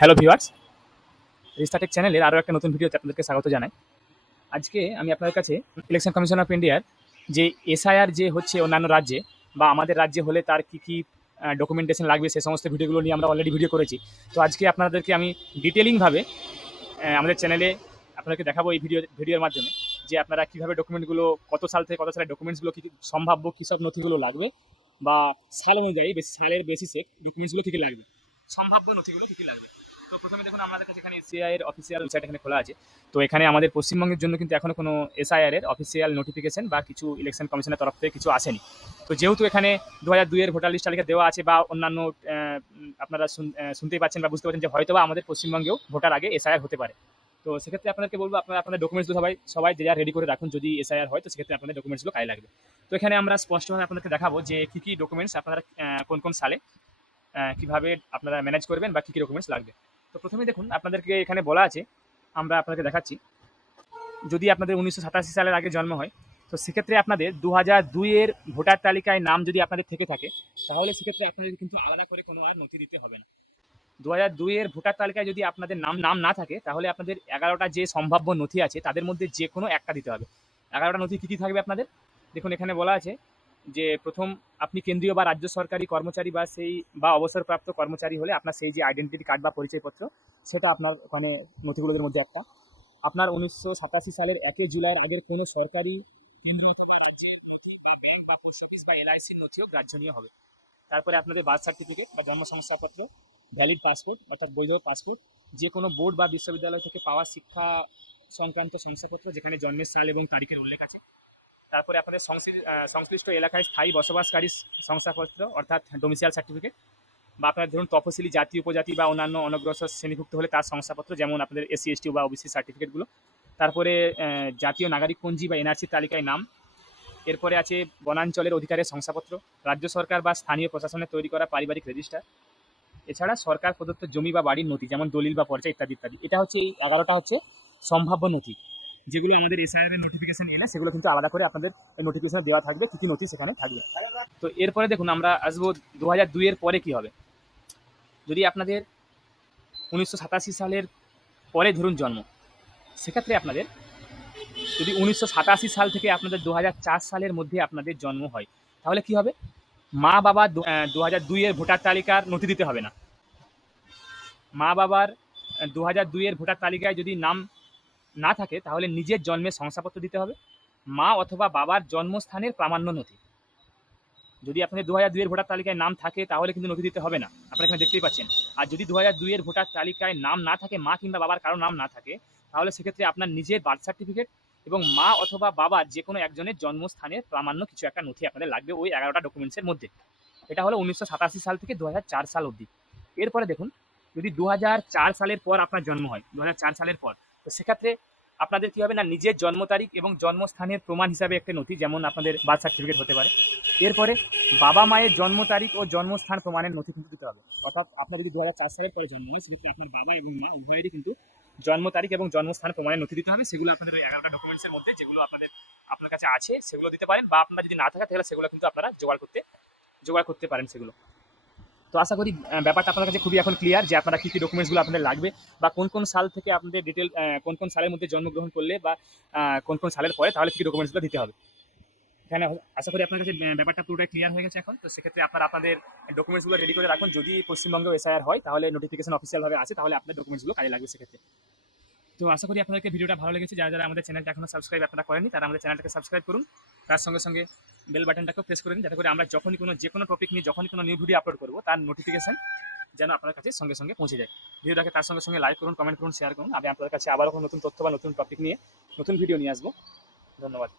Hello viewers, রিস্টাটেক চ্যানেলের আরও একটা নতুন ভিডিওতে আপনাদেরকে স্বাগত জানাই। আজকে আমি আপনাদের কাছে ইলেকশন কমিশন অফ ইন্ডিয়ার যে এসআইআর যে হচ্ছে অন্যান্য রাজ্যে বা আমাদের রাজ্যে হলে তার কী ডকুমেন্টেশন লাগবে সে সমস্ত ভিডিওগুলো নিয়ে আমরা অলরেডি ভিডিও করেছি। তো আজকে আপনাদেরকে আমি ডিটেলিংভাবে আমাদের চ্যানেলে আপনাদেরকে দেখাবো এই ভিডিওর মাধ্যমে যে আপনারা কীভাবে ডকুমেন্টগুলো কত সাল থেকে কত সালের ডকুমেন্টসগুলো কী সম্ভাব্য কী সব নথিগুলো লাগবে বা সাল অনুযায়ী সালের বেসিসে ডকুমেন্টসগুলো কী কী লাগবে, সম্ভাব্য নথিগুলো কী কী লাগবে। তো প্রথমে দেখুন আমাদের কাছে এখানে এসআইআর এর অফিসিয়াল ওয়েবসাইট এখানে খোলা আছে। তো এখানে আমাদের পশ্চিমবঙ্গের জন্য কিন্তু এখনও কোনো এসআইআর এর অফিসিয়াল নোটিফিকেশন বা কিছু ইলেকশন কমিশনের তরফ থেকে কিছু আসেনি। তো যেহেতু এখানে 2002 এর ভোটার লিস্ট তালিকা দেওয়া আছে বা অন্যান্য আপনারা শুনতেই পাচ্ছেন বা বুঝতে পারছেন যে হয়তোবা আমাদের পশ্চিমবঙ্গেও ভোটার আগে এসআইআর হতে পারে। তো সেক্ষেত্রে আপনাদেরকে বলবো আপনারা আপনাদের ডকুমেন্টসগুলো সবাই যে যা রেডি করে রাখুন, যদি এসআইআর হয় তো সেক্ষেত্রে আপনাদের ডকুমেন্টসগুলো কাজে লাগবে। তো এখানে আমরা স্পষ্টভাবে আপনাদেরকে দেখাবো যে কী কী ডকুমেন্টস আপনারা কোন কোন সালে কীভাবে আপনারা ম্যানেজ করবেন বা কী কী ডকুমেন্টস লাগবে। তো প্রথমে দেখুন আপনাদেরকে এখানে বলা আছে, আমরা আপনাদেরকে দেখাচ্ছি, যদি আপনাদের 1987 সালের আগে জন্ম হয় তো সেক্ষেত্রে আপনাদের 2002 এর ভোটার তালিকায় নাম যদি আপনাদের থেকে থাকে তাহলে সেক্ষেত্রে আপনাদের কিন্তু আলাদা করে কোনো আর নথি দিতে হবে না। 2002 এর ভোটার তালিকায় যদি আপনাদের নাম না থাকে তাহলে আপনাদের 11টা যে সম্ভাব্য নথি আছে তাদের মধ্যে যে কোনো একটা দিতে হবে। 11টা নথি কী কী থাকবে আপনাদের দেখুন এখানে বলা আছে যে প্রথম, আপনি কেন্দ্রীয় বা রাজ্য সরকারি কর্মচারী বা অবসরপ্রাপ্ত কর্মচারী হলে আপনার সেই যে আইডেন্টিটি কার্ড বা পরিচয়পত্র সেটা আপনার ওখানে নথিগুলোর মধ্যে একটা। আপনার 1987 সালের 1 জুলাইয়ের আগের কোনো সরকারি কেন্দ্র অথবা রাজ্যের নথি বা ব্যাংক বা পোস্ট অফিস বা এলআইসির নথিও গ্রাহ্যনীয় হবে। তারপরে আপনাদের বার্থ সার্টিফিকেট বা জন্ম শংসাপত্র, ভ্যালিড পাসপোর্ট অর্থাৎ বৈধ পাসপোর্ট, যে কোনো বোর্ড বা বিশ্ববিদ্যালয় থেকে পাওয়া শিক্ষা সংক্রান্ত শংসাপত্র যেখানে জন্মের সাল এবং তারিখের উল্লেখ আছে। তারপরে আপনাদের সংশ্লিষ্ট এলাকায় স্থায়ী বসবাসকারী শংসাপত্র অর্থাৎ ডোমিসাইল সার্টিফিকেট, বা আপনার ধরুন তফসিলি জাতি উপজাতি বা অন্যান্য অনগ্রসর শ্রেণীভুক্ত হলে তার শংসাপত্র, যেমন আপনাদের এসসি এসটি বা ওবিসি সার্টিফিকেটগুলো। তারপরে জাতীয় নাগরিক পঞ্জি বা এনআরসির তালিকায় নাম। এরপরে আছে বনাঞ্চলের অধিকারের শংসাপত্র, রাজ্য সরকার বা স্থানীয় প্রশাসনের তৈরি করা পারিবারিক রেজিস্টার, এছাড়া সরকার প্রদত্ত জমি বা বাড়ির নথি যেমন দলিল বা পর্চা ইত্যাদি ইত্যাদি। এটা হচ্ছে এই 11টা হচ্ছে সম্ভাব্য নথি, যেগুলো আমাদের এসআইআর এর নোটিফিকেশন এলে সেগুলো কিন্তু আলাদা করে আপনাদের নোটিফিকেশন দেওয়া থাকবে, কী কী নথি সেখানে থাকবে। তো এরপরে দেখুন আমরা আসবো 2002 এর পরে কী হবে। যদি আপনাদের 1987 সালের পরে ধরুন জন্ম, সেক্ষেত্রে আপনাদের যদি 1987 সাল থেকে আপনাদের 2004 সালের মধ্যে আপনাদের জন্ম হয় তাহলে কি হবে, মা বাবা 2002 এর ভোটার তালিকার নথি দিতে হবে না। মা বাবার 2002 এর ভোটার তালিকায় যদি নাম না থাকে তাহলে নিজের জন্মের শংসাপত্র দিতে হবে, মা অথবা বাবার জন্মস্থানের প্রামাণ্য নথি। যদি আপনাদের 2002 এর ভোটার তালিকায় নাম থাকে তাহলে কিন্তু নথি দিতে হবে না, আপনারা এখানে দেখতেই পাচ্ছেন। আর যদি 2002 এর ভোটার তালিকায় নাম না থাকে, মা কিংবা বাবার কারো নাম না থাকে, তাহলে সেক্ষেত্রে আপনার নিজের বার্থ সার্টিফিকেট এবং মা অথবা বাবার যে কোনো একজনের জন্মস্থানের প্রামাণ্য কিছু একটা নথি আপনাদের লাগবে ওই 11টা ডকুমেন্টসের মধ্যে। এটা হলো 1987 সাল থেকে 2004 সাল অবধি। এরপরে দেখুন যদি 2004 সালের পর আপনার জন্ম হয়, 2004 সালের পর, তো সেক্ষেত্রে আপনাদের কী হবে না, নিজের জন্ম তারিখ এবং জন্মস্থানের প্রমাণ হিসাবে একটা নথি, যেমন আপনাদের বার্থ সার্টিফিকেট হতে পারে। এরপরে বাবা মায়ের জন্ম তারিখ ও জন্মস্থান প্রমাণের নথি কিন্তু দিতে হবে। অর্থাৎ আপনার যদি 2004 সালের পরে জন্ম হয় সেক্ষেত্রে আপনার বাবা এবং মা উভয়েরই কিন্তু জন্ম তারিখ এবং জন্মস্থান প্রমাণের নথি দিতে হবে। সেগুলো আপনাদের ওই 11টা ডকুমেন্টসের মধ্যে যেগুলো আপনার কাছে আছে সেগুলো দিতে পারেন, বা আপনার যদি না থাকে তাহলে সেগুলো কিন্তু আপনারা জোগাড় করতে পারেন সেগুলো। তো আশা করি ব্যাপারটা আপনার কাছে খুবই এখন ক্লিয়ার যে আপনারা কী কী ডকুমেন্টসগুলো আপনাদের লাগবে বা কোন কোন সাল থেকে আপনাদের ডিটেল কোন কোন সালের মধ্যে জন্মগ্রহণ করলে বা কোন কোন সালের পরে তাহলে কী ডকুমেন্টসগুলো দিতে হবে। এখানে আশা করি আপনার কাছে ব্যাপারটা পুরোটাই ক্লিয়ার হয়ে গেছে এখন। তো সেক্ষেত্রে আপনারা আপনাদের ডকুমেন্টসগুলো রেডি করে রাখুন, যদি পশ্চিমবঙ্গে এসআইআর হয় তাহলে নোটিফিকেশন অফিসিয়ালভাবে আছে তাহলে আপনার ডকুমেন্টসগুলো কাজে লাগবে সেক্ষেত্রে। তো আশা করি আপনাদেরকে ভিডিওটা ভালো লেগেছে। যারা যারা আমাদের চ্যানেলটা এখনো সাবস্ক্রাইব আপনারা করেননি তারা আমাদের চ্যানেলটাকে সাবস্ক্রাইব করুন, তার সঙ্গে সঙ্গে বেল বাটনটাকেও প্রেস করে দিন, যাতে করে আমরা যখনই যে কোনো টপিক নিয়ে যখনই কোনো নিউ ভিডিও আপলোড করবো তার নোটিফিকেশন যেন আপনার কাছে সঙ্গে সঙ্গে পৌঁছে যায়। ভিডিওটাকে তার সঙ্গে সঙ্গে লাইক করুন, কমেন্ট করুন, শেয়ার করুন। আমি আপনাদের কাছে আবারও নতুন তথ্য বা নতুন টপিক নিয়ে নতুন ভিডিও নিয়ে আসবো। ধন্যবাদ।